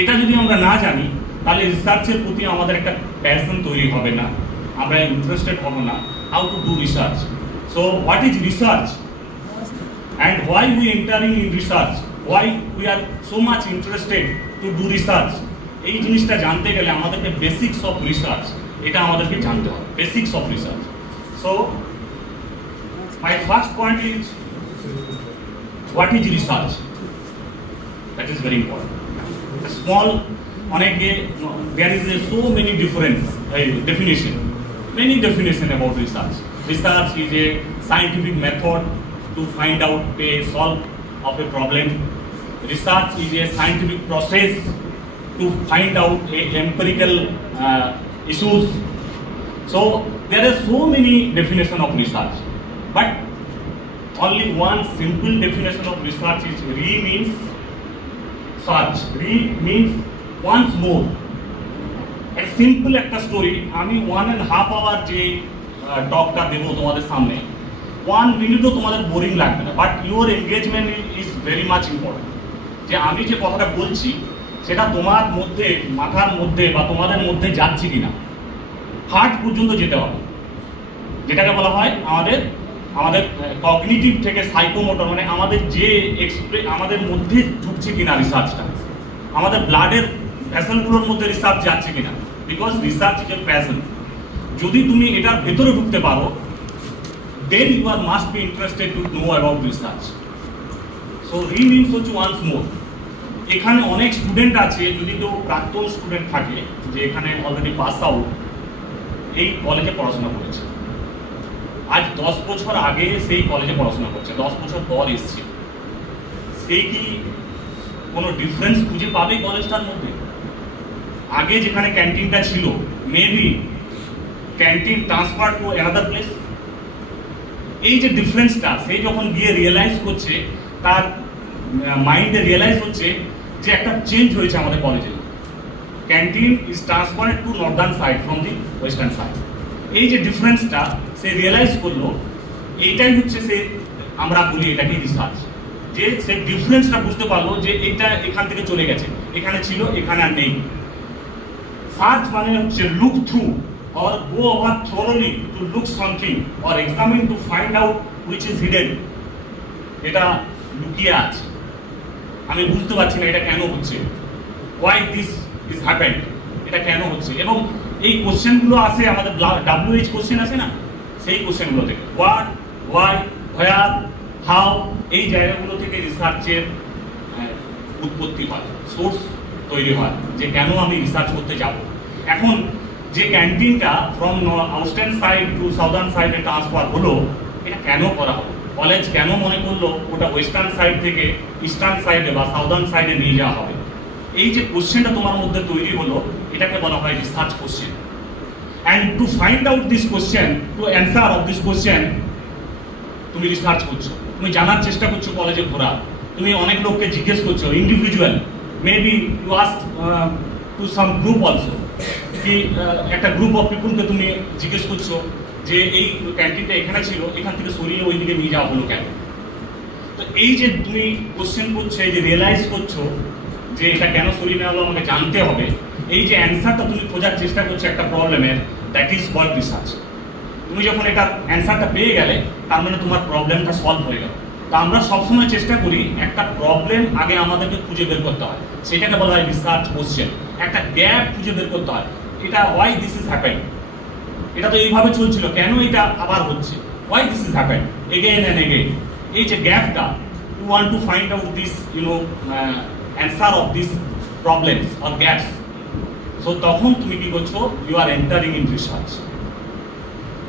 এটা যদি আমরা না জানি তাহলে রিসার্চের প্রতি আমাদের একটা প্যাশন তৈরি হবে না, আমরা ইন্টারেস্টেড হব না how to do research. So what is research and why we entering in research, why we are so much interested to do research, এই জিনিসটা জানতে গেলে আমাদেরকে বেসিক্স অফ রিসার্চ এটা আমাদেরকে জানতে হবে, basics of research. So my first point is what is research, that is very important. Small অনেকে there is a so many difference definition, many definition about research. Research is a scientific method to find out a solve of a problem. Research is a scientific process to find out a empirical issues. So there are so many definition of research, but only one simple definition of research is re means search. Re means once more. A simple একটা story, আমি 1.5 hour যে টকটা দেবো তোমাদের সামনে, 1 মিনিটও তোমাদের boring লাগবে না, but your engagement is very much important. যে আমি যে কথাটা বলছি সেটা তোমার মধ্যে, মাথার মধ্যে বা তোমাদের মধ্যে যাচ্ছে কিনা, হার্ট পর্যন্ত যেতে হবে, যেটাকে বলা হয় আমাদের কগনিটিভ থেকে সাইকোমোটর, মানে আমাদের যে আমাদের মধ্যে ঢুকছে কিনা রিসার্চটা, আমাদের ব্লাডের ভেসেলগুলোর মধ্যে রিসার্চ যাচ্ছে কিনা, because research is A passion. যদি তুমি এটার ভেতরে ঢুকতে পারো, then you are must be interested to know about research. So re means হচ্ছে once more. এখানে অনেক স্টুডেন্ট আছে, যদি কেউ প্রাক্তন স্টুডেন্ট থাকে যে এখানে অলরেডি পাস আউট, এই কলেজে পড়াশোনা করেছে, আজ 10 বছর আগে সেই কলেজে পড়াশোনা করছে, 10 বছর পর এসছে, সেই কি কোনো ডিফারেন্স খুঁজে পাবে কলেজটার মধ্যে? আগে যেখানে ক্যান্টিনটা ছিল, maybe canteen transfer to another place. এই যে ডিফারেন্সটা সেই যখন গিয়ে রিয়েলাইজ করছে, তার মাইন্ডে রিয়েলাইজ হচ্ছে যে একটা চেঞ্জ হয়েছে আমাদের কলেজে, canteen is transferred to northern side from the western side. এই যে ডিফারেন্সটা সে রিয়েলাইজ করলো, এইটাই হচ্ছে সে, আমরা বলি এটাকে রিসার্চ। যে সে ডিফারেন্সটা বুঝতে পারলো যে এটা এখান থেকে চলে গেছে, এখানে ছিল এখানে আর নেই। সার্চ মানে হচ্ছে look through or go over thoroughly to look something or examine to find out which is hidden. এটা লুকিয়ে আছে, আমি বুঝতে পারছি না এটা কেন হচ্ছে, why this is happened, এটা কেন হচ্ছে। এবং এই কোশ্চেনগুলো আসে আমাদের WH কোশ্চেন আছে না, সেই কোশ্চেনগুলো থেকে হোয়াট, ওয়াই, হোয়ার, হাউ, এই জায়গাগুলো থেকে রিসার্চের উৎপত্তি হয়, সোর্স তৈরি হয় যে কেন আমি রিসার্চ করতে যাব। এখন যে ক্যান্টিনটা from western side to southern সাইডে ট্রান্সফার হলো, এটা কেন করা হলো, কলেজ কেন মনে করলো ওটা ওয়েস্টার্ন সাইড থেকে ইস্টার্ন সাইডে বা সাউদার্ন সাইডে নিয়ে যাওয়া হবে, এই যে কোশ্চেনটা তোমার মধ্যে তৈরি হলো, এটাকে বলা হয় research question. And to find out this question, to answer of this question, তুমি রিসার্চ করছো, তুমি জানার চেষ্টা করছো কলেজে ঘোরা, তুমি অনেক লোককে জিজ্ঞেস করছো, individual, maybe you ask to some group also, কি একটা গ্রুপ অফ পিপুলকে তুমি জিজ্ঞেস করছো যে এই ক্যান্টিনটা এখানে ছিল, এখান থেকে সরিয়ে ওই দিকে নিয়ে যাওয়া হলো কেন। তো এই যে তুমি কোশ্চেন করছো, এই যে রিয়েলাইজ করছো যে এটা কেন সরিয়ে নেওয়া হলো আমাকে জানতে হবে, এই যে অ্যান্সারটা তুমি খোঁজার চেষ্টা করছো একটা প্রবলেমের, দ্যাট ইজ কল্ড রিসার্চ। তুমি যখন এটার অ্যান্সারটা পেয়ে গেলে, তার মানে তোমার প্রবলেমটা সলভ হয়ে গেল। তো আমরা সবসময় চেষ্টা করি একটা প্রবলেম আগে আমাদেরকে খুঁজে বের করতে হয়, সেটাকে বলা হয় রিসার্চ কোশ্চেন। একটা গ্যাপ খুঁজে বের করতে হয়, এটা ওয়াই দিস ইজ হ্যাপেন, এটা তো এইভাবে চলছিল, কেন এটা আবার হচ্ছে, why this is happen again and again. এই যে গ্যাপটা, you want to find out this answer of this problems or gaps. So তখন তুমি কি করছো, you are entering in research.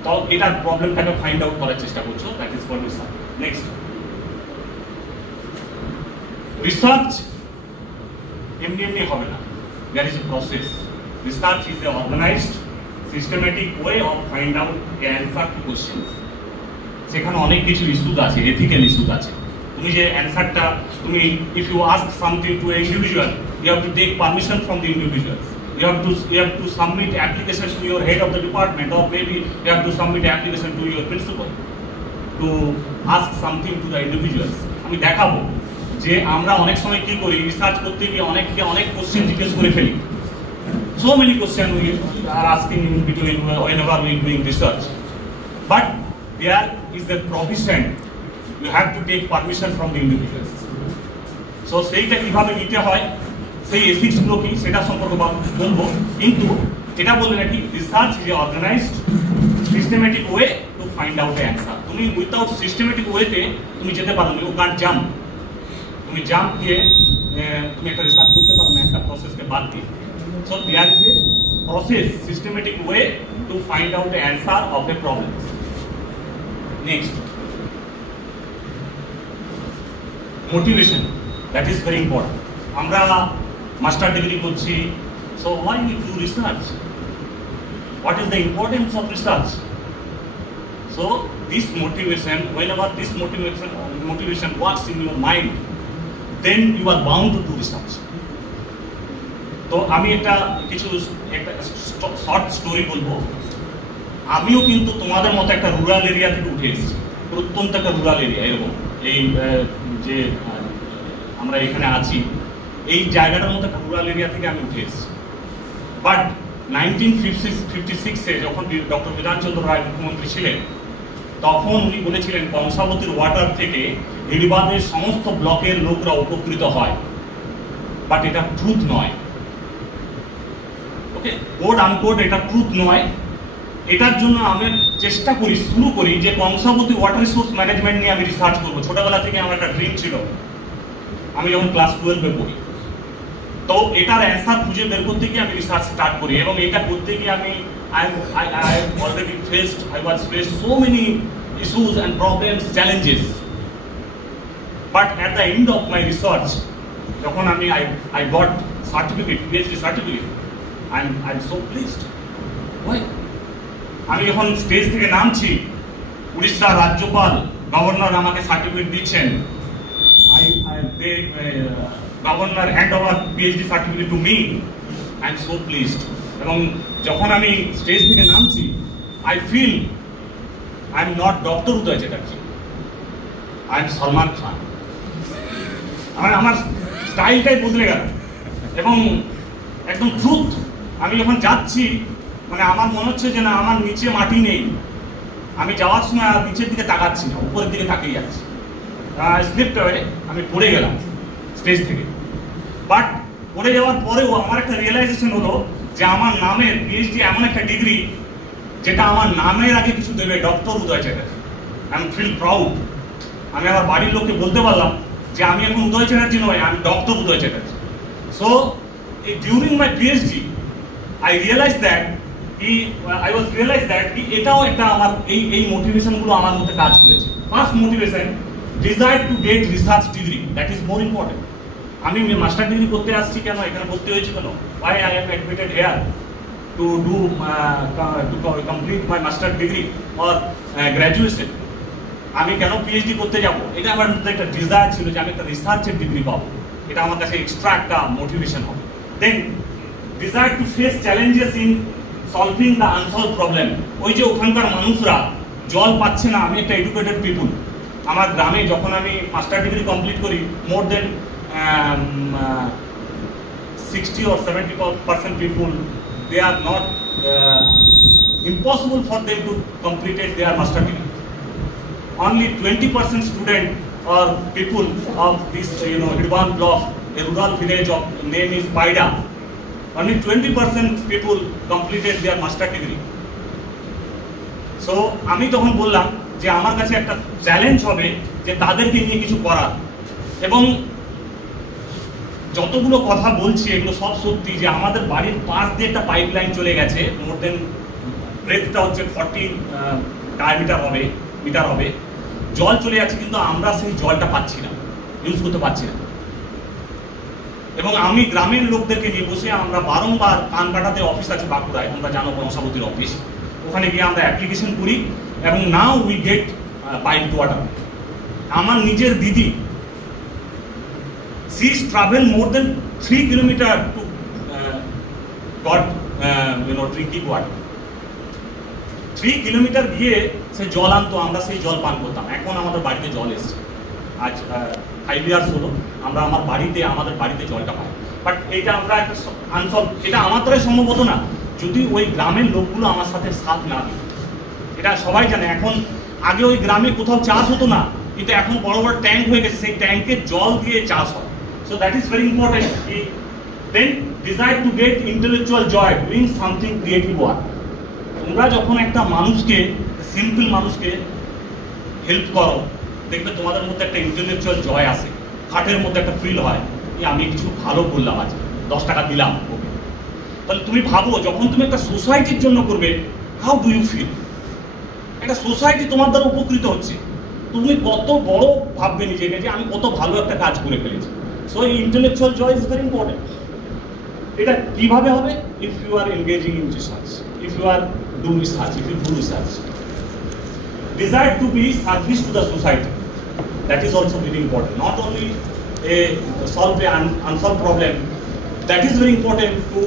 তো এটার প্রবলেমটাকে ফাইন্ড আউট করার চেষ্টা করছো, that is called research. Next, research এমনি এমনি হবে না, there is a process. Research is an organized, systematic way of find out the answer to questions. সেখানে অনেক কিছু ইস্যুস আছে, এথিক্যাল ইস্যুস আছে। তুমি যে অ্যান্সারটা, তুমি if you ask something to an individual, you have to take permission from the individuals. You have to submit application to your head of the department, or maybe you have to submit application to your principal to ask something to the individuals. আমি দেখাবো যে আমরা অনেক সময় কি করি, research করতে গিয়ে অনেককে অনেক কোশ্চেন জিজ্ঞেস করে ফেলি। So many questions we are asking in between whenever we are doing research. But there is a provision, you have to take permission from the individuals. So সেইটা কিভাবে নিতে হয়, সেই এথিক্স গুলো কি সেটা সম্পর্কে বলবো। কিন্তু এটা বলে রাখি, research is a organized systematic way to find out a answer. তুমি উইথাউট সিস্টেমেটিক ওয়েতে তুমি যেতে পারো না, ইউ কান্ট জাম্প। তুমি জাম্প দিয়ে তুমি একটা রিসার্চ করতে পারো না একটা প্রসেসকে বাদ দিয়ে। So there is a process, systematic way to find out the answer of a problem. Next, motivation. That is very important. Amra master degree করছি, so why we do research? What is the importance of research? So this motivation, whenever this motivation works in your mind, then you are bound to do research. তো আমি একটা short story বলবো। আমিও কিন্তু তোমাদের মতো একটা রুরাল এরিয়া থেকে উঠে এসেছি, প্রত্যন্ত একটা রুরাল এরিয়া। এরকম এই যে আমরা এখানে আছি, এই জায়গাটার মতো একটা রুরাল এরিয়া থেকে আমি উঠে এসেছি। বাট 1956-এ যখন ডক্টর বিধানচন্দ্র রায় মুখ্যমন্ত্রী ছিলেন, তখন উনি বলেছিলেন কংসাবতীর ওয়াটার থেকে হিড়িবাঁধের সমস্ত ব্লকের লোকরা উপকৃত হয়। বাট এটা ট্রুথ নয়, ওকে, কোড আনকোড এটা ট্রুথ নয়। এটার জন্য আমি চেষ্টা করি, শুরু করি যে কংসাবতী ওয়াটার রিসোর্স ম্যানেজমেন্ট নিয়ে আমি রিসার্চ করবো। ছোটবেলা থেকে আমার একটা ড্রিম ছিল, আমি যখন ক্লাস 12-এ পড়ি। তো এটার অ্যান্সার খুঁজে বের করতে গিয়ে আমি রিসার্চ স্টার্ট করি, এবং এটা করতে গিয়ে আমি I was faced so many issues and problems, challenges. But at the end of my research, যখন আমি I got certificate, PhD certificate, I'm so pleased. Why? আমি যখন স্টেজ থেকে নামছি, উড়িষ্যার রাজ্যপাল গভর্নর আমাকে সার্টিফিকেট দিচ্ছেন, governor hand over PhD certificate to me, I am so pleased. এবং যখন আমি স্টেজ থেকে নামছি, I feel I am not doctor Uday Chatterjee, I am Salman Khan. আমার স্টাইলটাই বদলে গেল, এবং একদম ট্রুথ। আমি যখন যাচ্ছি, মানে আমার মনে হচ্ছে যে না, আমার নিচে মাটি নেই। আমি যাওয়ার সময় নিচের দিকে তাকাচ্ছি না, উপরের দিকে তাকিয়ে যাচ্ছি। স্লিপড হয়ে আমি পড়ে গেলাম স্টেজ থেকে। বাট পড়ে যাওয়ার পরেও আমার একটা রিয়েলাইজেশন হলো যে আমার নামের PhD এমন একটা ডিগ্রি যেটা আমার নামের আগে কিছু দেবে, doctor Uday Chatterjee. I am feel proud. আমি আমার বাড়ির লোককে বলতে পারলাম যে আমি এখন উদয় চ্যাটার্জি নয়, আমি doctor Uday Chatterjee. So during my PhD I realized that এটাও একটা আমার এই মোটিভেশনগুলো আমার মধ্যে কাজ করেছে। First motivation, desire to gate research degree, that is more important. আমি মাস্টার ডিগ্রি করতে আসছি কেন, এখানে ভর্তি হয়েছি কেন, why I am admitted here to complete my master degree or graduation, আমি কেন PhD করতে যাব, এটা আমার মধ্যে একটা ডিজায়ার ছিল যে আমি একটা রিসার্চের ডিগ্রি পাবো। এটা আমার কাছে এক্সট্রা একটা মোটিভেশন হবে। Then desire to face challenges in solving the unsolve problem. ওই যে ওখানকার মানুষরা জল পাচ্ছে না, আমি একটা এডুকেটেড পিপুল। আমার গ্রামে যখন আমি মাস্টার ডিগ্রি কমপ্লিট করি, মোর দেন 60 or 70% people, they are not impossible for them to complete their master degree. Only 20% student or people of this Hirban block, a rural village of name is Paida, only 20% people completed their master degree. So আমি তখন বললাম যে আমার কাছে একটা challenge হবে যে তাদেরকে নিয়ে কিছু করার। এবং যতগুলো কথা বলছি এগুলো সব সত্যি, যে আমাদের বাড়ির পাশ দিয়ে একটা পাইপ লাইন চলে গেছে, মোর দেন ব্রেথটা হচ্ছে 40 মিটার হবে, জল চলে যাচ্ছে, কিন্তু আমরা সেই জলটা পাচ্ছি না, ইউজ করতে পারছি না। এবং আমি গ্রামের লোকদেরকে নিয়ে বসে আমরা বারংবার কানকাটাতে অফিস আছে বাঁকুড়ায়, তোমরা জানো কংসাবতীর অফিস, ওখানে গিয়ে আমরা অ্যাপ্লিকেশন করি, এবং now we get pipe water. আমার নিজের দিদি, she is travel more than 3 kilometer to got drinking water. 3 kilometre গিয়ে সে জল আনতো, আমরা সেই জল পান করতাম। এখন আমাদের বাড়িতে জল এসছে। আজ 5 ইয়ার্স হলো আমরা আমাদের বাড়িতে জলটা পাই, বাট এটা আমরা একটা আনসলভ, এটা আমার দ্বারাই সম্ভব হতো না যদি ওই গ্রামের লোকগুলো আমার সাথে সাথ না দিত। এটা সবাই জানে। এখন আগে ওই গ্রামে কোথাও চাষ হতো না, কিন্তু এখন বড় বড় ট্যাঙ্ক হয়ে গেছে, সেই ট্যাঙ্কে জল দিয়ে চাষ হয়। So that is very important. Then desire to get intellectual joy doing something creative work. তোমরা যখন একটা মানুষকে, সিম্পল মানুষকে হেল্প করো, দেখবে তোমাদের মধ্যে একটা ইন্টেলেকচুয়াল জয় আসে, হার্টের মধ্যে একটা ফিল হয় যে আমি কিছু ভালো করলাম, আজ 10 টাকা দিলাম ওকে। তাহলে তুমি ভাবো যখন তুমি একটা সোসাইটির জন্য করবে, হাউ ডু ইউ ফিল? একটা সোসাইটি তোমার দ্বারা উপকৃত হচ্ছে, তুমি কত বড় ভাববে নিজেকে যে আমি কত ভালো একটা কাজ করে ফেলেছি। সো এই intellectual joy is very important. এটা কিভাবে হবে? If you are engaging in research, if you are do research, if you do research. Desire to be service to the society, that is also very important. Not only solve an unsolved problem, that is very important to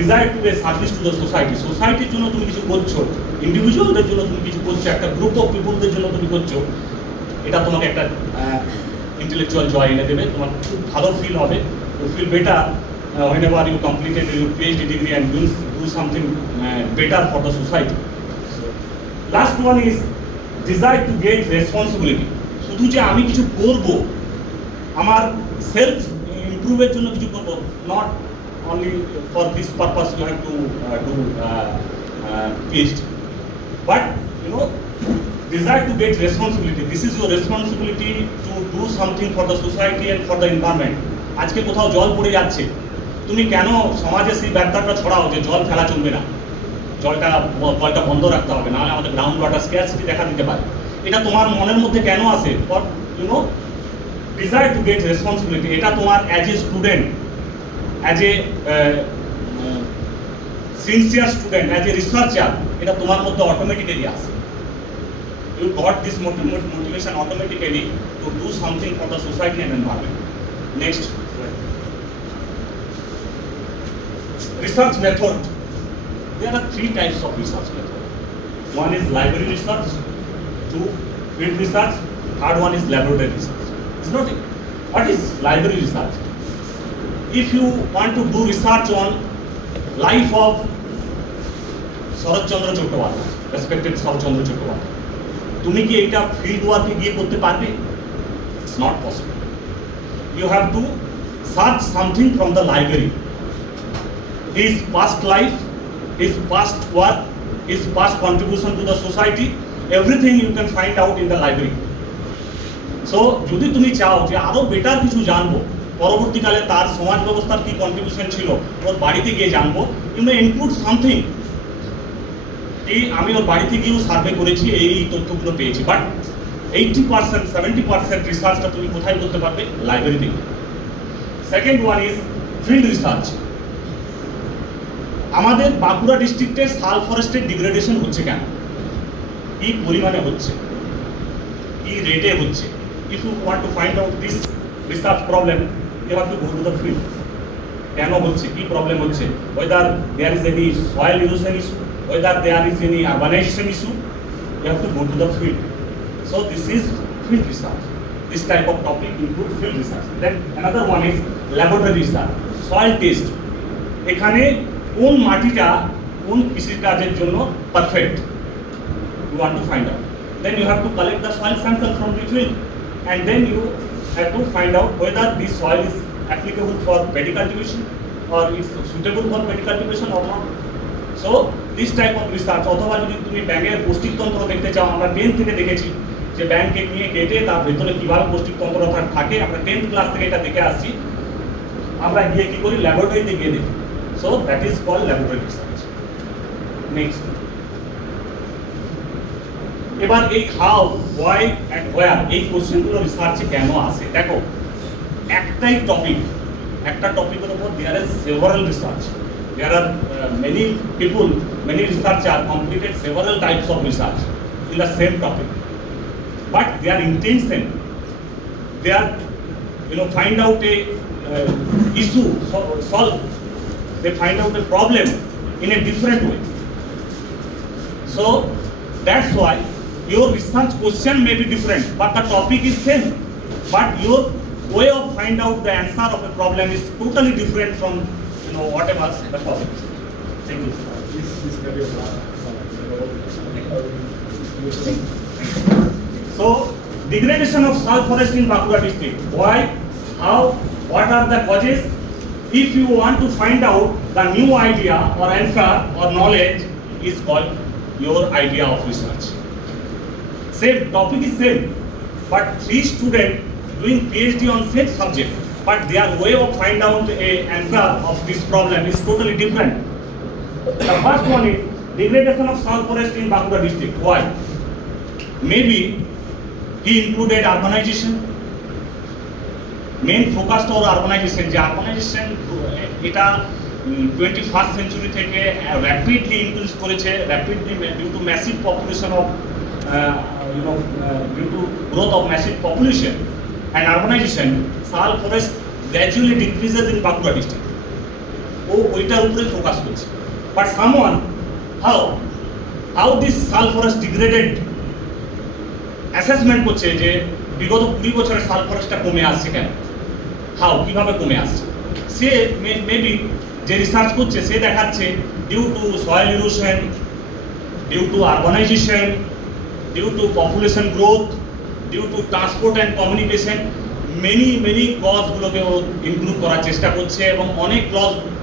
desire to be a service to the society. Society জন্য তুমি কিছু করছো, ইন্ডিভিজুয়ালদের জন্য তুমি কিছু করছো, একটা group of পিপলদের জন্য তুমি করছো, এটা তোমাকে একটা ইন্টেলেকচুয়াল জয় এনে দেবে, তোমার খুব ভালো ফিল হবে। You feel better whenever you completed your PhD degree and do something better for the society. Last one is desire to get responsibility. শুধু যে আমি কিছু করব, আমার সেলফ ইমপ্রুভের জন্য কিছু করব, not only for this purpose you have to do PhD, but you know, desire to get responsibility. This is your responsibility to do something for the society and for the environment. আজকে কোথাও জল পড়ে যাচ্ছে, তুমি কেন সমাজে সেই ব্যাপারটা ছড়াও যে জল ফেলা চলবে না, কলটা বন্ধ রাখতে হবে, নাহলে আমাদের গ্রাউন্ড ওয়াটার স্ক্যারসিটি দেখা দিতে পারে। এটা তোমার মনের মধ্যে কেন আসে? For you know desire to get responsibility. এটা তোমার as a student, as a sincere student, as a researcher, এটা তোমার মধ্যে অটোমেটিক্যালি আসে। You got this motivation automatically to do something for the society and environment. Next, research method. There are 3 types of research method. One is library research, 2 field research, third one is laboratory research. It's not it. What is library research? If you want to do research on life of Sharat Chandra Chattopadhyay, respected Sharat Chandra Chattopadhyay, তুমি কি এটা field ওয়ার্কে গিয়ে করতে পারবে? It's not possible. You have to search something from the library. His past life, his past work, his past contribution to the society, everything you can find out in the library. So, যদি তুমি চাও যে আরো better কিছু জানবো, পরবর্তীকালে তার সমাজ ব্যবস্থার কি কন্ট্রিবিউশন ছিল, ওর বাড়িতে গিয়ে জানবো, ইউ মে ইনক্লুড সামথিং। এই আমি ওর বাড়িতে গিয়েও সার্ভে করেছি, এই তথ্যগুলো পেয়েছি, বাট 80% 70% রিসার্চটা তুমি কোথায় করতে পারবে? লাইব্রেরিতে। Second one is field research. আমাদের বাঁকুড়া ডিস্ট্রিক্টে শাল ফরেস্টের ডিগ্রেডেশন হচ্ছে কেন, কি পরিমাণে হচ্ছে, কি রেটে হচ্ছে? If you want to find out this research problem, you have to go to the field. কেন হচ্ছে, কি প্রবলেম হচ্ছে, whether there is any soil erosion issue, whether there is any urbanization issue, you have to go to the field. So this is field research. This type of topic includes field research. Then another one is laboratory research, soil test. এখানে কোন মাটিটা কোন কৃষি কাজের জন্য perfect, you want to find out. Then you have to collect the soil sample from the field, and then you have to find out whether this soil is applicable for paddy cultivation or is suitable for paddy cultivation or not. So this type of research. অথবা যদি তুমি ব্যাঙের পৌষ্টিকতন্ত্র দেখতে চাও, আমরা 10th থেকে দেখেছি যে ব্যাংকে নিয়ে কেটে তার ভেতরে কিভাবে পৌষ্টিকতন্ত্র থাকে, আমরা 10th ক্লাস থেকে এটা দেখে আসছি। আমরা গিয়ে কি করি? ল্যাবরেটরিতে গিয়ে দেখি। So that is called laboratory research. Next, এবার এই হাউ, হোয়াই অ্যান্ড হোয়ার, এই কোশ্চেনগুলো রিসার্চে কেন আসে? দেখো, একটাই টপিক, একটা টপিকের উপর there is several research. There are many people, many researchers completed several types of research in the same topic, but their intention, they are, find out a issue, solve. They find out a problem in a different way. So that's why your research question may be different, but the topic is same. but your way of find out the answer of a problem is totally different from whatever the topic is. Thank you. So degradation of salt forest in Bankura district. Why? How? What are the causes? If you want to find out the new idea or answer or knowledge is called your idea of research. Same topic is same, but 3 students doing PhD on same subject, but their way of find out a answer of this problem is totally different. The first one is degradation of salt forest in Bankura district. Why? Maybe he included urbanization. Main focus to urbanization. যে urbanization এটা 21st century থেকে rapidly increase করেছে, rapidly due to massive population of due to growth of massive population and urbanization, salt forest gradually decreases in Bankura district. ওইটার উপরে focus করছে। But someone how this salt forest degraded assessment করছে যে বিগত 20 বছরে salt forestটা কমে আসছে কেন? কিভাবে কমে আসছে? সে মেবি যে রিসার্চ করছে সে দেখাচ্ছে due to soil erosion, due to urbanisation, due to population growth, due to transport and communication, many কজগুলোকে ও ইনক্লুড করার চেষ্টা করছে এবং অনেক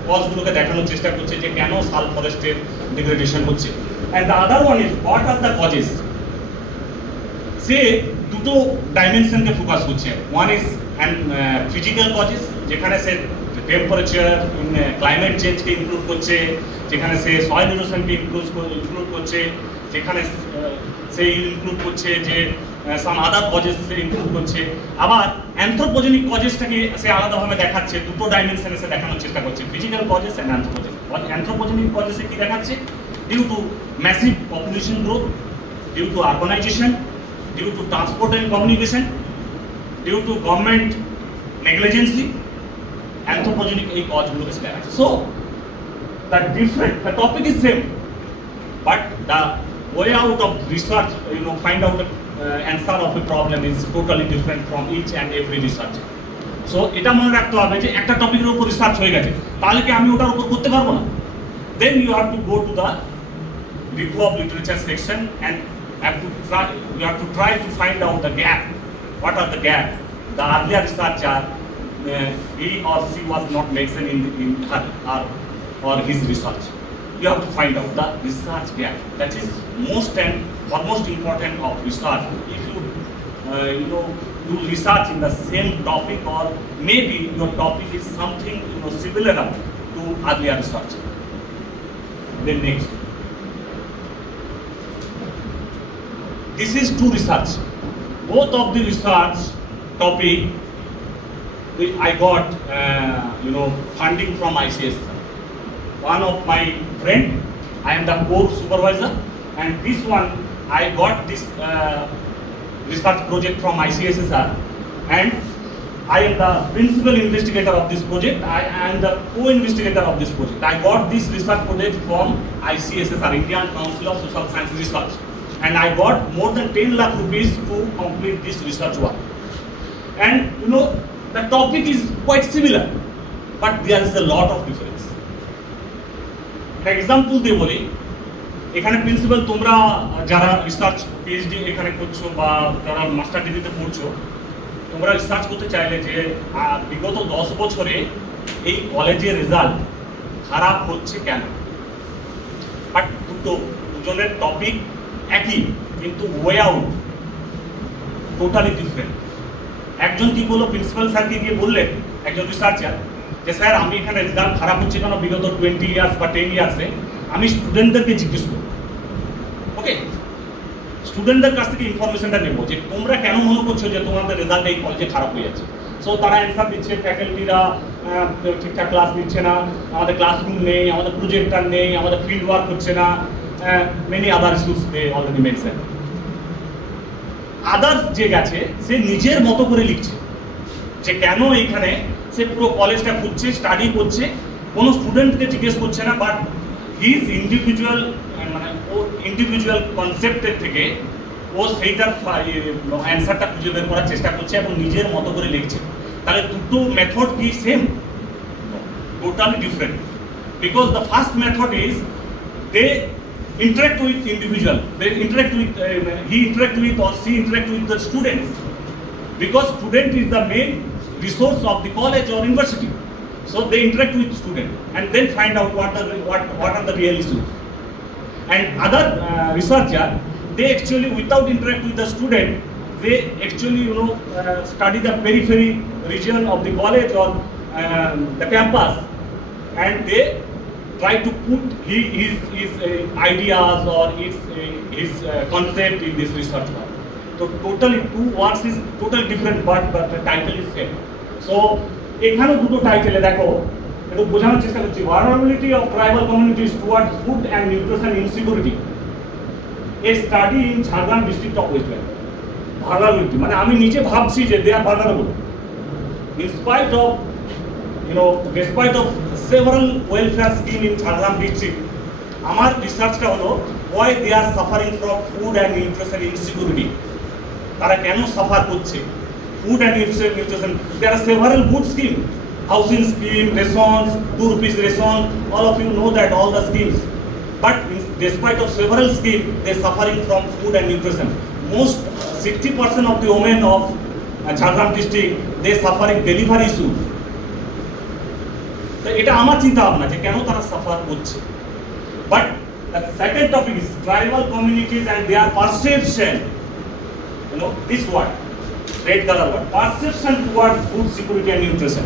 কজগুলোকে দেখানোর চেষ্টা করছে যে কেন সাল্ট ফরেস্টের ডিগ্রেডেশন হচ্ছে। And the other one is what are the causes. সে দুটো ডাইমেনশনকে ফোকাস করছে। ওয়ান ইজ ফিজিক্যাল কজেস, যেখানে সে টেম্পারেচার, ক্লাইমেট চেঞ্জকে ইনক্লুড করছে, যেখানে সে সয়েল ইরোশনকে ইনক্লুড করছে, যেখানে সে ইনক্লুড করছে যে সাম আদার কজেস সে ইনক্লুড করছে। আবার অ্যানথ্রোপোজেনিক কজেসটাকে সে আলাদাভাবে দেখাচ্ছে, দুটো ডাইমেনশনে সে দেখানোর চেষ্টা করছে, physical causes and anthropogenic. Anthropogenic কজেসে কি দেখাচ্ছে? Due to massive population growth, due to urbanisation, due to transport and communication, due to government negligence, anthropogenic এই কজগুলোকে সেটা আছে। So the topic is same, but the way out of research, find out the answer of a problem is totally different from each and every researcher. So এটা মনে রাখতে হবে যে একটা টপিকের উপর রিসার্চ হয়ে গেছে, তাহলে কি আমি ওটার উপর করতে পারবো না? Then you have to go to the review of literature section and you have to try to find out the gap. What are the gaps? The earlier researcher, he or she was not mentioned in her or his research. You have to find out the research gap. That is most and foremost important of research. If you do research in the same topic, or maybe your topic is something similar to earlier research. Then next, this is to research. Both of the research topic I got funding from ICS. One of my friend, I am the core supervisor, and this one I got this research project from ICSSR, and I am the principal investigator of this project. I am the co-investigator of this project. I got this research project from ICSSR, Indian Council of Social Science Research. And I got more than 10 lakh rupees to complete this research work. And the topic is quite similar, but there is a lot of difference. An example দিয়ে বলি, এখানে principal তোমরা যারা research PhD এখানে করছো বা যারা master ডিগ্রিতে পড়ছো, তোমরা রিসার্চ করতে চাইলে যে বিগত 10 বছরে এই কলেজের রেজাল্ট খারাপ হচ্ছে কেন, বাট দুজনের টপিক একই, কিন্তু ওয়ে আউট টোটালি ডিফারেন্ট। একজন কি বললো, প্রিন্সিপাল স্যারকে গিয়ে বললেন, একজন রিসার্চার, যে স্যার আমি এখানে রেজাল্ট খারাপ হচ্ছে কেন বিগত 20 ইয়ার্স বা 10 ইয়ার্সে, আমি স্টুডেন্টদেরকে জিজ্ঞেস করব। ওকে, স্টুডেন্টদের কাছ থেকে ইনফরমেশনটা নেবো যে তোমরা কেন মনে করছো যে তোমাদের রেজাল্ট এই কলেজে খারাপ হয়ে যাচ্ছে। সো তারা অ্যান্সার দিচ্ছে, ফ্যাকাল্টিরা ঠিকঠাক ক্লাস নিচ্ছে না, আমাদের ক্লাসরুম নেই, আমাদের প্রজেক্টার নেই, আমাদের ফিল্ড ওয়ার্ক হচ্ছে না, many other issues they already mention. Others যে গেছে সে নিজের মতো করে লিখছে যে কেন এইখানে, সে পুরো কলেজটা ঘুরছে, স্টাডি করছে, কোনো স্টুডেন্টকে জিজ্ঞেস করছে না, বাট হিজ ইন্ডিভিজুয়াল কনসেপ্টের থেকে ও সেইটার অ্যান্সারটা খুঁজে বের করার চেষ্টা করছে এবং নিজের মতো করে লিখছে। তাহলে দুটো মেথড কি same? Totally different. Because the first method is they interact with individual, they interact with he interact with or she interact with the students, because student is the main resource of the college or university. So they interact with student and then find out what are the real issues. And other researcher, they actually without interact with the student, they actually study the periphery region of the college or the campus, and they try to put his ideas or his concept in this research work. So totally two works is totally different, but the title is same. So এখানে দুটো টাইটেলে দেখো একটু বোঝানোর চেষ্টা করছি। vulnerability of tribal communities towards food and nutrition insecurity, a study in Jharkhand district of West Bengal. vulnerability মানে আমি নিজে ভাবছি যে they are vulnerable in spite of despite of several welfare scheme in Jharkhand district. আমার রিসার্চটা হলো why they are suffering from food and nutrition insecurity. তারা কেন suffer করছে food and nutrition? There are several good scheme, housing scheme, rations, 2 rupees ration, all of you know that all the schemes, but despite of several scheme they are suffering from food and nutrition. Most 60% of the women of Jharkhand district they are suffering delivery issues. এটা আমার চিন্তা ভাবনা যে কেন তারা suffer করছে। But the second topic is tribal communities and their perception, this word red colour word, perception towards food security and nutrition.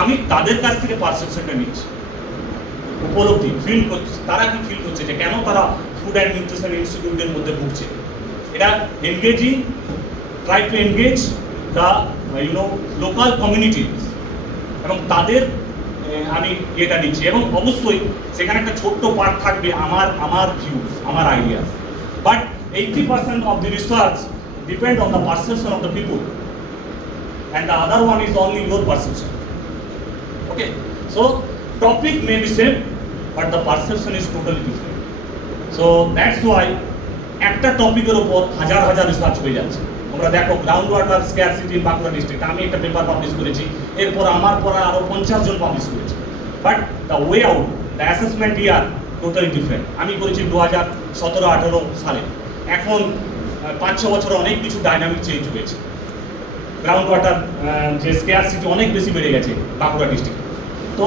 আমি তাদের কাছ থেকে পারসেপশনটা নিচ্ছি, উপলব্ধি ফিল করছি, তারা কি ফিল করছে যে কেন তারা ফুড অ্যান্ড নিউট্রিশন ইনসিকিউরিটির মধ্যে ভুগছে। এটা engaging, try to engage the local communities এবং তাদের আমি এটা নিচ্ছি, এবং অবশ্যই সেখানে একটা ছোট্ট পার্ট থাকবে আমার ভিউজ, আমার ideas, but 80% of the research depend on the perception of the people and the other one is only your perception. Okay, so topic may be same but the perception is totally different. So that's why একটা টপিকের উপর হাজার হাজার research হয়ে যাচ্ছে। আমরা দেখো ground water scarcity in Bankura district, আমি একটা পেপার পাবলিশ করেছি, এরপর আমার পরে আরো 50 জন পাবলিশ করেছে, but the way out, the assessment year totally different. আমি করেছি 2017-18 সালে, এখন 5-6 বছরে অনেক কিছু ডাইনামিক চেঞ্জ হয়েছে। গ্রাউন্ড ওয়াটার যে স্ক্যারসিটি অনেক বেশি বেড়ে গেছে বাঁকুড়া ডিস্ট্রিক্ট, তো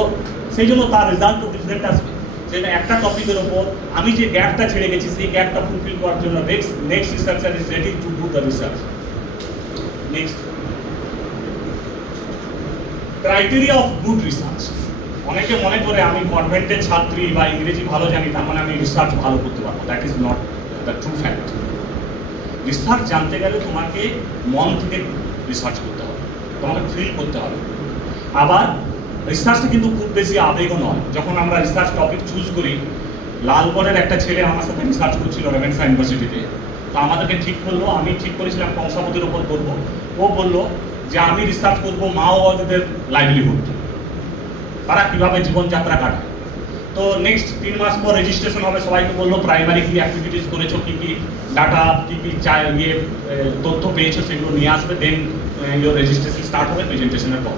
সেই জন্য তার রেজাল্টও ডিফারেন্ট আসবে। সেটা একটা টপিকের ওপর আমি যে গ্যাপটা ছেড়ে গেছি সেই গ্যাপটা ফুলফিল করার জন্য next researcher is ready to do the research. Next, criteria of good research. অনেকে মনে করে আমি কনভেন্টের ছাত্রী বা ইংরেজি ভালো জানি তার মানে আমি রিসার্চ ভালো করতে পারবো। That is not the true fact. Research জানতে গেলে তোমাকে মন থেকে রিসার্চ করতে হবে, তোমাকে ফিল করতে হবে। আবার রিসার্চটা কিন্তু খুব বেশি আবেগও নয়। যখন আমরা রিসার্চ টপিক চুজ করি, লালগড়ের একটা ছেলে আমার সাথে রিসার্চ করছিল রেভেনসা ইউনিভার্সিটিতে, তো আমাদেরকে ঠিক করলো, আমি ঠিক করেছিলাম কংসাবতীর ওপর করবো, ও বললো যে আমি রিসার্চ করবো মাওবাদীদের লাইভলিহুড, তারা কিভাবে জীবনযাত্রা কাটায়। তো নেক্সট 3 মাস পর রেজিস্ট্রেশন হবে, সবাইকে বললো প্রাইমারি কি অ্যাক্টিভিটিস করেছো, কি কি ডাটা, কি কি তথ্য পেয়েছো সেগুলো নিয়ে আসবে, দেন ইয়োর রেজিস্ট্রেশন স্টার্ট হবে প্রেজেন্টেশনের পর।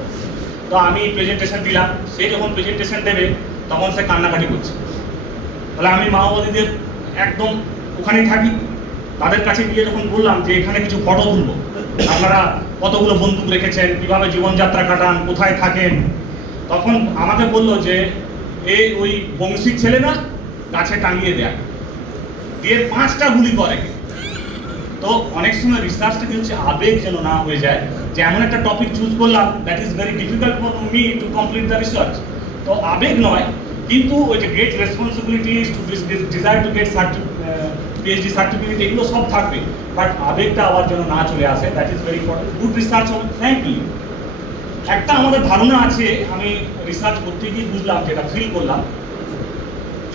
তো আমি প্রেজেন্টেশন দিলাম, সে যখন প্রেজেন্টেশন দেবে তখন সে কান্নাকাটি করছে। তাহলে আমি মাওবাদীদের একদম ওখানেই থাকি, তাদের কাছে গিয়ে যখন বললাম যে এখানে কিছু ফটো তুলবো, আপনারা কতগুলো বন্দুক রেখেছেন, কিভাবে জীবনযাত্রা কাটান, কোথায় থাকেন, তখন আমাকে বললো যে এই ওই বংশীর ছেলে না গাছে টাঙিয়ে দেয়, দিয়ে 5টা গুলি করে। তো অনেক সময় রিসার্চটা কি হচ্ছে আবেগ যেন না হয়ে যায়, যে এমন একটা টপিক চুজ করলাম that is very difficult for me to complete the research. তো আবেগ নয়, কিন্তু ওই যে get responsibilities to desire to get PhD certificate এগুলো সব থাকবে, বাট আবেগটা আবার যেন না চলে আসে, that is very important. Good research হবে ফ্র্যাঙ্কলি। একটা আমাদের ধারণা আছে, আমি রিসার্চ করতে গিয়ে বুঝলাম, যেটা ফিল করলাম,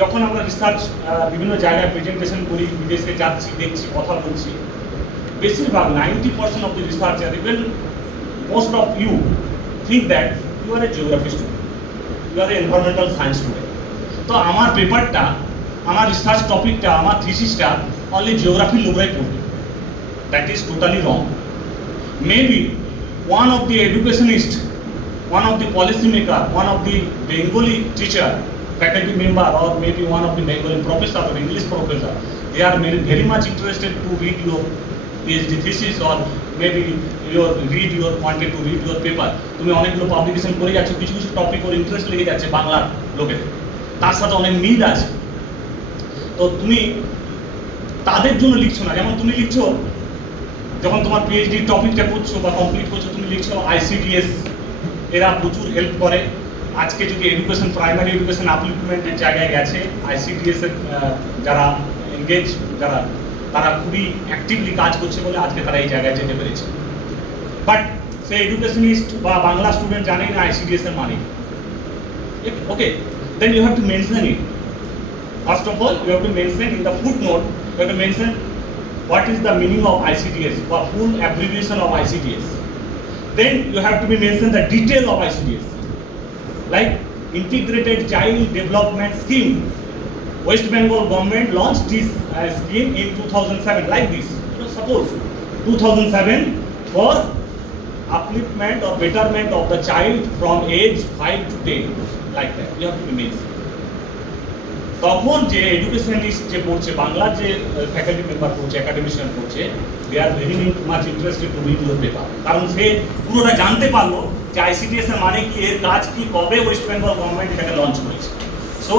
যখন আমরা রিসার্চ বিভিন্ন জায়গায় প্রেজেন্টেশন করি, বিদেশে যাচ্ছি, দেখছি, কথা বলছি, বেশিরভাগ 90% of the researcher, even most of you think that you are a geography student, you are a environmental science student. তো আমার পেপারটা, আমার রিসার্চ টপিকটা, আমার থিসিসটা অনলি জিওগ্রাফির লোকরাই পড়বে, That is totally wrong. Maybe one of the educationist, one of the policymaker, one of the Bengali teacher, faculty member, or maybe one of the Bengali professor or English professor, they are very much interested to read your PhD thesis, or maybe wanted to read your paper. তুমি অনেকগুলো publication করে যাচ্ছ, কিছু কিছু topic ওর interest লেগে যাচ্ছে বাংলার লোকের, তার সাথে অনেক মিল আছে, তো তুমি তাদের জন্য লিখছো না। যেমন তুমি লিখছো যখন তোমার পিএইচডি টপিকটা করছো বা কমপ্লিট করছো, তুমি লিখছো আইসিডিএস, এরা প্রচুর হেল্প করে। আজকে যদি এডুকেশন, প্রাইমারি এডুকেশন আপলিফমেন্টের জায়গায় গেছে, আইসিডিএস এর যারা এনগেজ, যারা তারা খুবই অ্যাক্টিভলি কাজ করছে বলে আজকে তারা এই জায়গায় যেতে পেরেছে। বাট সে এডুকেশনিস্ট বা বাংলা স্টুডেন্ট জানেই না আইসিডিএস এর মানে। Okay, then you have to mention it. First of all, you have to mention in the footnote, you have to mention what is the meaning of ICDS, or full abbreviation of ICDS. Then you have to be mention the detail of ICDS, like Integrated Child Development Scheme. West Bengal government launched this scheme in 2007, like this. Suppose 2007 for upliftment or betterment of the child from age 5 to 10, like that. You have to be mentioned. তখন যে educationist যে পড়ছে, বাংলার যে faculty member পড়ছে, academician পড়ছে, they are very much interested to read your paper, কারণ সে পুরোটা জানতে পারলো যে আইসিডিএস এর মানে কি, এর কাজ কি, কবে ওয়েস্ট বেঙ্গল গভর্নমেন্ট এটাকে লঞ্চ করেছে। সো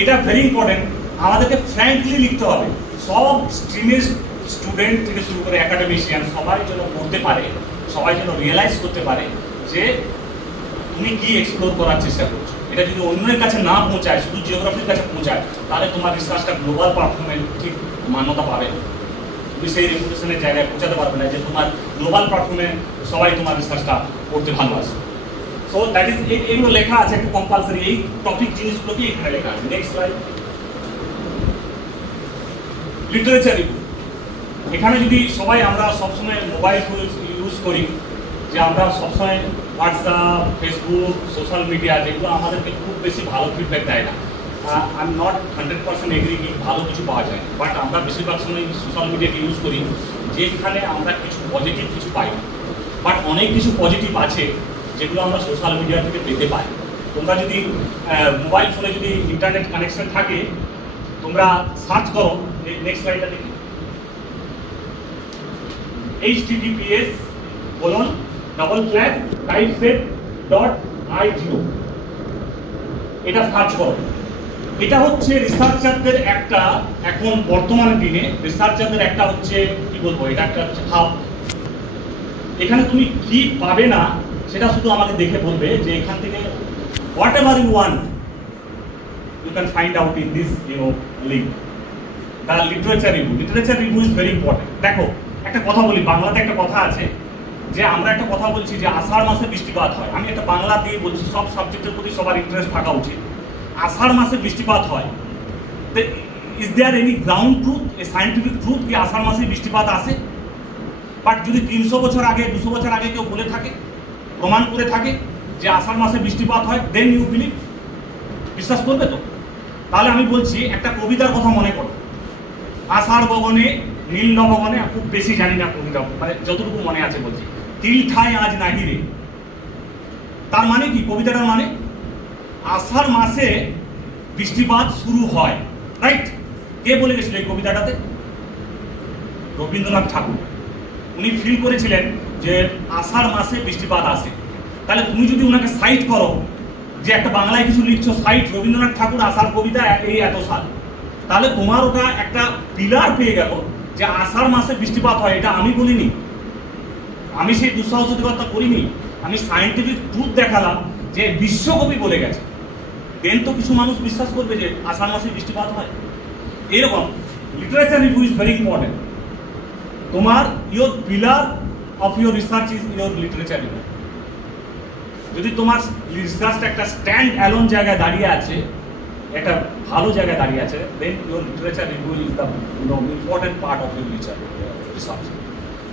এটা ভেরি ইম্পর্টেন্ট, আমাদেরকে ফ্র্যাঙ্কলি লিখতে হবে। সব স্ট্রিমের স্টুডেন্ট থেকে শুরু করে একাডেমিশিয়ান সবাই যেন পড়তে পারে, সবাই যেন রিয়েলাইজ করতে পারে যে তুমি কি এক্সপ্লোর করার চেষ্টা করছো। এটা যদি অন্যের কাছে না পৌঁছায়, শুধু জিওগ্রাফির কাছে পৌঁছায়, তাহলে তোমার রিসার্চটা গ্লোবাল প্ল্যাটফর্মে ঠিক মান্যতা পাবে না। তুমি সেই রেপুটেশনের জায়গায় পৌঁছাতে পারবে না যে তোমার গ্লোবাল প্ল্যাটফর্মে সবাই তোমার রিসার্চটা করতে ভালোবাসে। সো দ্যাট ইজ, এগুলো লেখা আছে একটু কম্পালসারি, এই টপিক জিনিসগুলোকে এখানে লেখা আছে। Next slide, literature review. এখানে যদি সবাই আমরা সবসময় মোবাইল ইউজ করি, যে আমরা সবসময় হোয়াটসঅ্যাপ, ফেসবুক, সোশ্যাল মিডিয়া, যেগুলো আমাদেরকে খুব বেশি ভালো ফিডব্যাক দেয় না। আই এম নট 100% এগ্রি কি ভালো কিছু পাওয়া যায়, বাট আমরা বেশিরভাগ সময় সোশ্যাল মিডিয়াকে ইউজ করি যেখানে আমরা কিছু পজিটিভ কিছু পাই, বাট অনেক কিছু পজিটিভ আছে যেগুলো আমরা সোশ্যাল মিডিয়া থেকে পেতে পাই। তোমরা যদি মোবাইল ফোনে যদি ইন্টারনেট কানেকশন থাকে, তোমরা সার্চ করো, নেক্সট স্লাইডটা দেখি, https://typeset.i0, এটা সার্চ করো। এটা হচ্ছে রিসার্চারদের একটা, এখন বর্তমান দিনে রিসার্চারদের একটা হচ্ছে কি বলবো, এটা একটা হচ্ছে হাব। এখানে তুমি কি পাবে না সেটা শুধু আমাকে দেখে বলবে, যে এখান থেকে whatever you want you can find out in this link. The literature review. Literature review is very important. দেখো একটা কথা বলি, বাংলাতে একটা কথা আছে যে আমরা একটা কথা বলছি যে আষাঢ় মাসে বৃষ্টিপাত হয়। আমি একটা বাংলা দিয়ে বলছি, সব সাবজেক্টের প্রতি সবার ইন্টারেস্ট থাকা উচিত। আষাঢ় মাসে বৃষ্টিপাত হয়, is there any ground truth, a scientific truth কি আষাঢ় মাসে বৃষ্টিপাত আসে? বাট যদি 300 বছর আগে, 200 বছর আগে কেউ বলে থাকে, প্রমাণ করে থাকে যে আষাঢ় মাসে বৃষ্টিপাত হয়, দেন ইউ বিলিভ, বিশ্বাস করবে তো? তাহলে আমি বলছি একটা কবিতার কথা মনে করো, আষাঢ় গগনে নীল নবগনে, খুব বেশি জানি না কবিতা, মানে যতটুকু মনে আছে বলছি, তিল ঠায় আজ নাহি রে। তার মানে কি? কবিতাটার মানে আষাঢ় মাসে বৃষ্টিপাত শুরু হয়, রাইট? কে বলে গেছিল এই কবিতাটাতে? রবীন্দ্রনাথ ঠাকুর। উনি ফিল করেছিলেন যে আষাঢ় মাসে বৃষ্টিপাত আসে। তাহলে তুমি যদি ওনাকে সাইট করো, যে একটা বাংলায় কিছু লিখছো, সাইট রবীন্দ্রনাথ ঠাকুর আষাঢ় কবিতা এই এত সাল, তাহলে তোমার ওটা একটা পিলার পেয়ে গেল যে আষাঢ় মাসে বৃষ্টিপাত হয়। এটা আমি বলিনি, আমি সেই দুঃসাহসিকতা করিনি, আমি সায়েন্টিফিক ট্রুথ দেখালাম যে বিশ্বকবি বলে গেছে। দেন তো কিছু মানুষ বিশ্বাস করবে যে আষাঢ় মাসে বৃষ্টিপাত হয়। এরকম literature review is very important. তোমার your pillar of your research is your literature review. যদি তোমার রিসার্চটা একটা স্ট্যান্ড অ্যালোন জায়গায় দাঁড়িয়ে আছে, একটা ভালো জায়গায় দাঁড়িয়ে আছে, then your literature review is the important part of your research.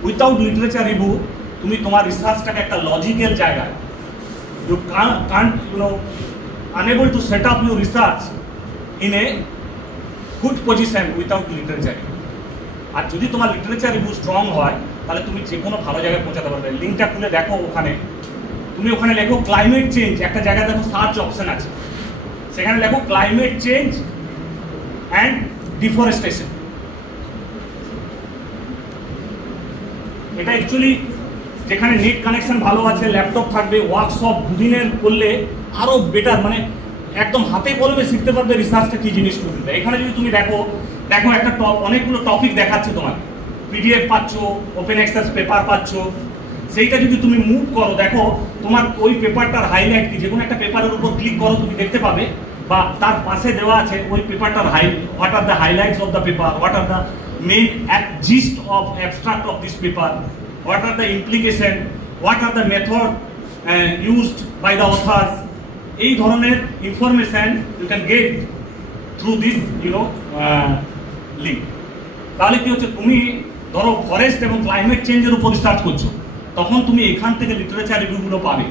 Without literature review তুমি তোমার রিসার্চটাকে একটা লজিক্যাল জায়গায়, you can't unable to set up your research in a good position without literature. আর যদি তোমার লিটারেচার রিভিউ স্ট্রং হয় তাহলে তুমি যে কোনো ভালো জায়গায় পৌঁছাতে পারবে। লিঙ্কটা খুলে দেখো, ওখানে তুমি ওখানে লেখো ক্লাইমেট চেঞ্জ, একটা জায়গায় দেখো সার্চ অপশন আছে, সেখানে লেখো ক্লাইমেট চেঞ্জ অ্যান্ড ডিফরেস্টেশন। এটা অ্যাকচুয়ালি যেখানে নেট কানেকশন ভালো আছে, ল্যাপটপ থাকবে, ওয়ার্কশপ দুদিনের করলে আরো বেটার, মানে একদম হাতে কলমে শিখতে পারবে রিসার্চটা কি জিনিস করবে। এখানে যদি তুমি দেখো একটা অনেকগুলো টপিক দেখাচ্ছে, তোমার পিডিএফ পাচ্ছ, ওপেন অ্যাক্সেস পেপার পাচ্ছ, সেইটা যদি তুমি মুভ করো, দেখো তোমার ওই পেপারটার হাইলাইট কি, যে কোনো একটা পেপারের উপর ক্লিক করো তুমি দেখতে পাবে, বা তার পাশে দেওয়া আছে ওই পেপারটার what are the highlights of the paper, what are the main gist of abstract of this paper, what are the implication, what are the method used by the authors, এই ধরনের information you can get through this link। তাহলে কি হচ্ছে, তুমি ধরো forest এবং climate চেঞ্জের উপর রিসার্চ করছো, তখন তুমি এখান থেকে লিটারেচার রিভিউগুলো পাবে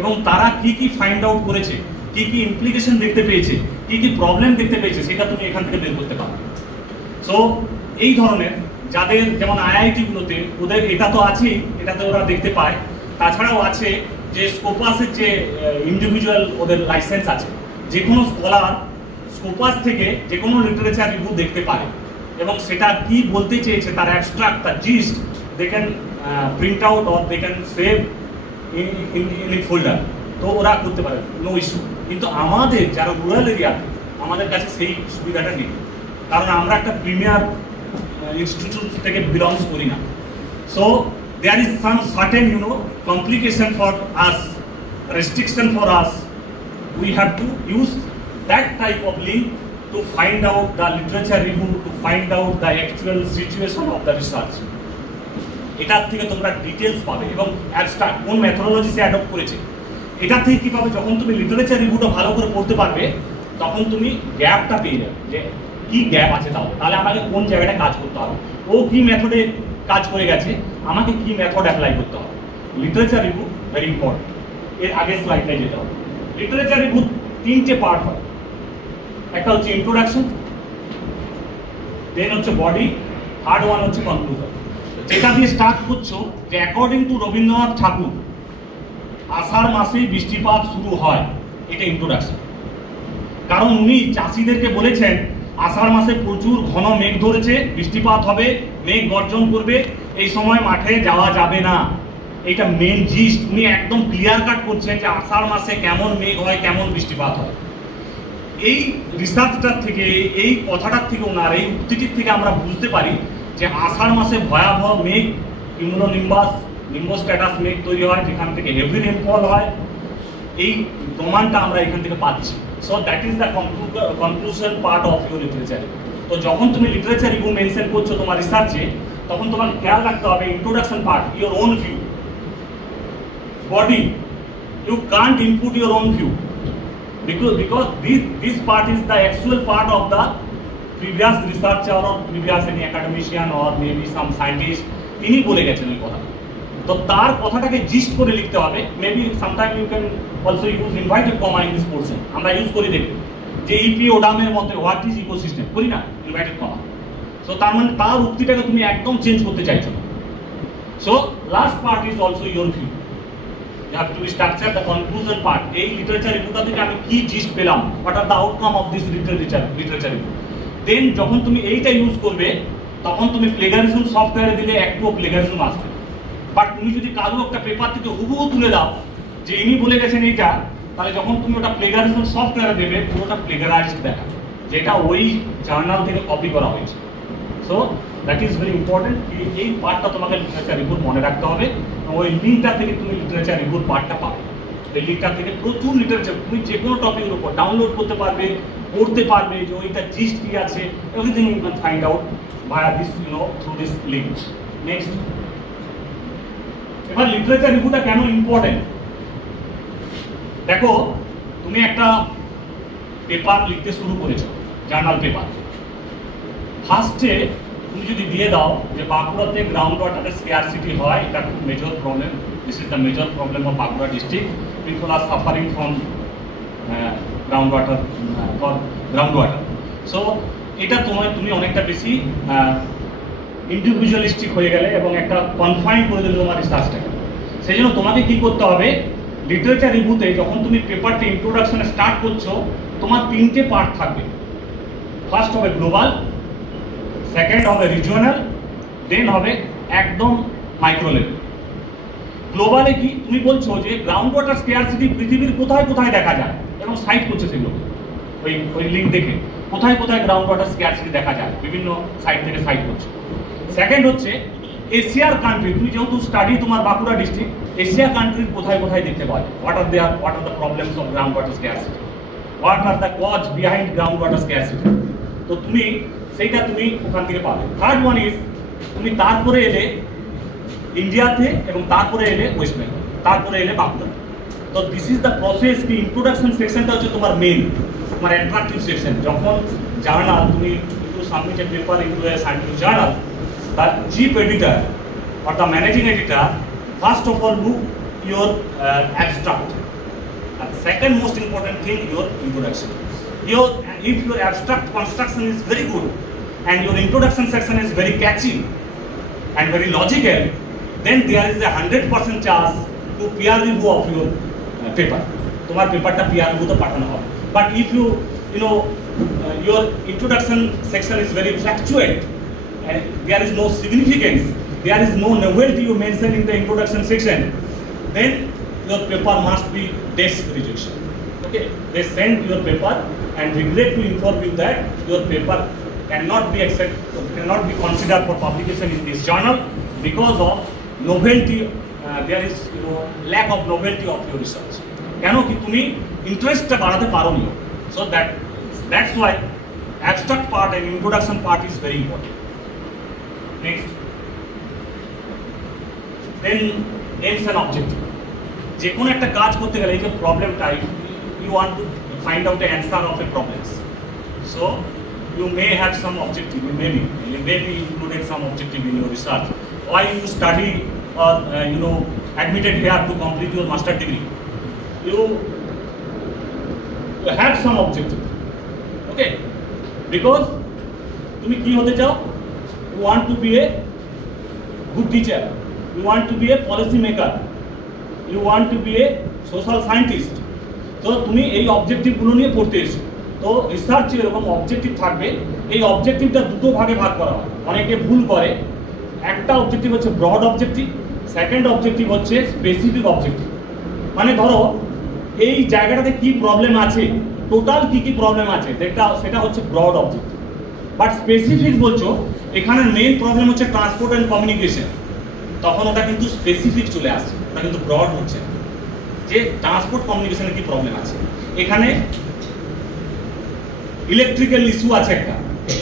এবং তারা কি কি ফাইন্ড আউট করেছে, কি কি ইমপ্লিকেশন দেখতে পেয়েছে, কি কি প্রবলেম দেখতে পেয়েছে, সেটা তুমি এখান থেকে বের করতে পারবে। সো এই ধরনের যাদের যেমন আইআইটি গুলোতে ওদের এটা তো আছেই, এটাতে ওরা দেখতে পায়, তাছাড়াও আছে যে স্কোপাসের যে ইন্ডিভিজুয়াল ওদের লাইসেন্স আছে, যে কোনো স্কলার স্কোপাস থেকে যে কোনো লিটারেচার রিভিউ দেখতে পারে এবং সেটা কি বলতে চেয়েছে তার অ্যাবস্ট্রাক্ট, তার gist they can print out or they can save in folder, তো ওরা করতে পারে, নো ইস্যু। কিন্তু আমাদের যারা রুরাল এরিয়াতে আমাদের কাছে সেই সুবিধাটা নেই, কারণ আমরা একটা প্রিমিয়ার institute থেকে belongs করি না। So there is some certain complication for us, restriction for us. We have to use that type of link to find out the literature review, to find out the actual situation of the research. এটার থেকে তোমরা details পাবে এবং abstract কোন methodology সে adopt করেছে, এটা থেকে কি পাবে, যখন তুমি লিটারেচার রিভিউটা ভালো করে পড়তে পারবে তখন তুমি গ্যাপটা পেয়ে যাবে, যে কি গ্যাপ আছে তাহলে আমাকে কোন জায়গাটা কাজ করতে হবে, ও কি মেথডে কাজ করে গেছে, আমাকে কি মেথড অ্যাপ্লাই করতে হবে। Literature review very important. এর আগের স্লাইডটাই যেতে হবে। লিটারেচার রিভিউ তিনটে পার্ট হয়, একটা হচ্ছে ইন্ট্রোডাকশন, দেন হচ্ছে বডি, থার্ড ওয়ান হচ্ছে কনক্লুশন। যেটা দিয়ে স্টার্ট করছো যে অ্যাকর্ডিং টু রবীন্দ্রনাথ ঠাকুর আষাঢ় মাসেই বৃষ্টিপাত শুরু হয়, এটা ইন্ট্রোডাকশন। কারণ উনি চাষিদেরকে বলেছেন আষাঢ় মাসে প্রচুর ঘন মেঘ ধরেছে, বৃষ্টিপাত হবে, মেঘ গর্জন করবে, এই সময় মাঠে যাওয়া যাবে না। এটা মেন জিস্ট, উনি একদম ক্লিয়ার কাট করছেন যে আষাঢ় মাসে কেমন মেঘ হয়, কেমন বৃষ্টিপাত হয়। এই রিসার্চটার থেকে, এই কথাটার থেকে, ওনার এই উক্তিটির থেকে আমরা বুঝতে পারি যে আষাঢ় মাসে ভয়াবহ মেঘ, নিম্বোস্ট্যাটাস মেঘ তৈরি হয়, যেখান থেকে হেভি রেনফল হয়, এই প্রমাণটা আমরা এখান থেকে পাচ্ছি। So that is the conclusion part of your literature. তো যখন তুমি লিটারেচার রিভিউ মেনশন করছো তোমার রিসার্চে, তখন তোমার খেয়াল রাখতে হবে introduction part, your own view. Body, you can't input your own view because this part is the actual part of the previous researcher or previous any academician or maybe some scientist, তিনি বলে গেছেন ওই কথা। তো তার কথাটাকে gist করে লিখতে হবে। Maybe sometime you can also use invited comma in this portion. আমরা ইউজ করি দেখব যে ইপিওডামের মধ্যে হোয়াট ইজ ইকোসিস্টেম করি না, ইনভাইটেড কমা। সো তার মানে তার উক্তিটাকে তুমি একদম চেঞ্জ করতে চাইছো না। So last part is also your view. You have to structure the conclusion part. এই লিটারেচার রিভিউটা থেকে আমি কি জিস্ট পেলাম, what are the outcome of this literature review. Then যখন তুমি এইটা ইউজ করবে তখন তুমি প্লেগারিজম সফটওয়্যারে দিলে একটুও প্লেগারিজম আসবে। বাট তুমি যদি কারো একটা পেপার থেকে হুবহু তুলে দাও যে ইনি বলে গেছেন এইটা, তাহলে যখন তুমি ওটা প্লেগারিজম সফটওয়্যারে দেবে পুরোটা প্লেগারাইজড দেখাবে, যেটা ওই জার্নাল থেকে কপি করা হয়েছে। So that is very important. এই পার্টটা তোমাকে লিটারেচার রিভিউ মনে রাখতে হবে। ওই লিঙ্কটা থেকে তুমি লিটারেচার রিভিউ পার্টটা পাবে। এই লিঙ্কটা থেকে প্রচুর লিটারেচার তুমি যে কোনো টপিকের উপর ডাউনলোড করতে পারবে, পড়তে পারবে, যে ওইটা জিস্ট কি আছে, everything you can find out via this through this link. Next, এবার লিটারেচার রিভিউটা কেন ইম্পর্টেন্ট দেখো। তুমি একটা পেপার লিখতে শুরু করেছো, জার্নাল পেপার, ফার্স্টে তুমি যদি দিয়ে দাও যে বাঁকুড়াতে গ্রাউন্ড ওয়াটারের স্কেয়ারসিটি হয়, এটা খুব major problem, this is the major problem of Bankura district, people are suffering from ground water. So এটা তুমি অনেকটা বেশি ইন্ডিভিজুয়ালিস্টিক হয়ে গেলে এবং একটা কনফাইন করে দিলে তোমার রিসার্চটাকে। সেই জন্য তোমাকে কি করতে হবে, লিটারেচার রিভিউতে যখন তুমি পেপারটা ইন্ট্রোডাকশনে স্টার্ট করছো, তোমার 3টে পার্ট থাকবে। ফার্স্ট হবে গ্লোবাল, সেকেন্ড হবে রিজিওনাল, দেন হবে একদম মাইক্রো লেভেল। গ্লোবালে কি তুমি বলছো যে গ্রাউন্ড ওয়াটার স্কেয়ারসিটি পৃথিবীর কোথায় কোথায় দেখা যায় এবং সাইট করছে সেগুলো, ওই লিঙ্ক দেখে কোথায় কোথায় গ্রাউন্ড ওয়াটার স্কেয়ারসিটি দেখা যায় বিভিন্ন সাইট থেকে সাইট করছে। সেকেন্ড হচ্ছে এশিয়ার কান্ট্রি, তুমি যেহেতু স্টাডি তোমার বাঁকুড়া ডিস্ট্রিক্ট, এশিয়া কান্ট্রির কোথায় কোথায় দেখতে পাওয়া যায়, what are the problems of ground water scarcity, what are the cause behind ground water scarcity. তো তুমি সেইটা তুমি ওখান থেকে পাবে। থার্ড ওয়ান ইজ তুমি তারপরে এলে ইন্ডিয়াতে এবং তারপরে এলে ওয়েস্ট বেঙ্গল, তারপরে এলে বাঁকুড়া। তো দিস ইজ দ্য প্রসেস। কি ইন্ট্রোডাকশন সেকশনটা হচ্ছে তোমার মেইন, তোমার অ্যাট্রাকটিভ সেকশন। যখন জার্নাল তুমি you submit a paper into a scientific journal, the chief editor or the managing editor first of all look your abstract, and second most important thing your introduction. If your abstract construction is very good and your introduction section is very catchy and very logical, then there is a 100% chance to peer review of your paper. তোমার পেপারটা peer review তে পাঠানো হবে। But if you know your introduction section is very fluctuate and there is no significance, there is no novelty you mention in the introduction section, then your paper must be desk rejection. Okay, they send your paper and regret to inform you that your paper cannot be cannot be considered for publication in this journal because of novelty. There is lack of novelty of your research. কেন কি তুমি ইন্টারেস্টটা বাড়াতে পারোনি। So that's why abstract part and introduction part is very important. Next, then aims and objective. যে কোনো একটা কাজ করতে গেলে এই যে প্রবলেমটা, you want to find out the answer of a problems, so you may have some objective, you may be included some objective in your research. Why you study or admitted here to complete your master degree, you have some objective, okay, because তুমি কি হতে চাও, you want to be a good teacher, you want to be a policy maker, you want to be a social scientist. তো তুমি এই অবজেক্টিভগুলো নিয়ে পড়তে এসো। তো রিসার্চে এরকম অবজেক্টিভ থাকবে। এই অবজেক্টিভটা দুটো ভাগে ভাগ করা হয়, অনেকে ভুল করে। একটা অবজেক্টিভ হচ্ছে ব্রড অবজেক্টিভ, সেকেন্ড অবজেক্টিভ হচ্ছে স্পেসিফিক অবজেক্টিভ। মানে ধরো এই জায়গাটাতে কি প্রবলেম আছে, টোটাল কি প্রবলেম আছে সেটা হচ্ছে ব্রড অবজেক্টিভ। বাট স্পেসিফিক বলছো এখানে মেইন প্রবলেম হচ্ছে ট্রান্সপোর্ট অ্যান্ড কমিউনিকেশন, তখন ওটা কিন্তু স্পেসিফিক চলে আসছে, ওটা কিন্তু ব্রড হচ্ছে না। যে ট্রান্সপোর্ট কমিউনিকেশনে কি প্রবলেম আছে, এখানে ইলেকট্রিক্যাল ইস্যু আছে একটা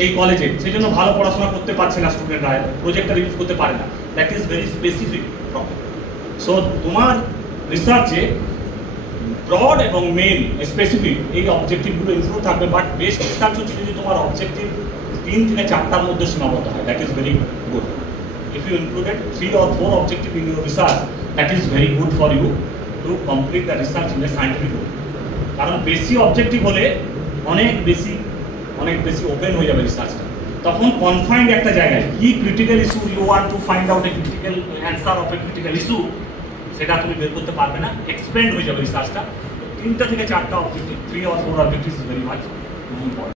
এই কলেজে, সেই জন্য ভালো পড়াশোনা করতে পারছে না স্টুডেন্টরা, প্রজেক্টটা ইউজ করতে পারে না, that is very specific problem. So তোমার রিসার্চে ব্রড এবং মেইন স্পেসিফিক এই অবজেক্টিভগুলো ইনক্লুড থাকবে। বাট বেস্ট রিসার্চ হচ্ছে যদি তোমার অবজেক্টিভ 3 থেকে 4টার মধ্যে সীমাবদ্ধ হয়, that is very good. If you included 3 or 4 objectives in your research, that is very good for you to complete the research in a scientific way. কারণ বেশি অবজেক্টিভ হলে অনেক বেশি ওপেন হয়ে যাবে রিসার্চটা, তখন কনফাইন্ড একটা জায়গায় কি critical issue, you want to find out a critical answer of a critical issue, সেটা তুমি বের করতে পারবে না, এক্সপ্যান্ড হয়ে যাবে রিসার্চটা। 3টা থেকে 4টা objective, 3 or 4 objective is very much important.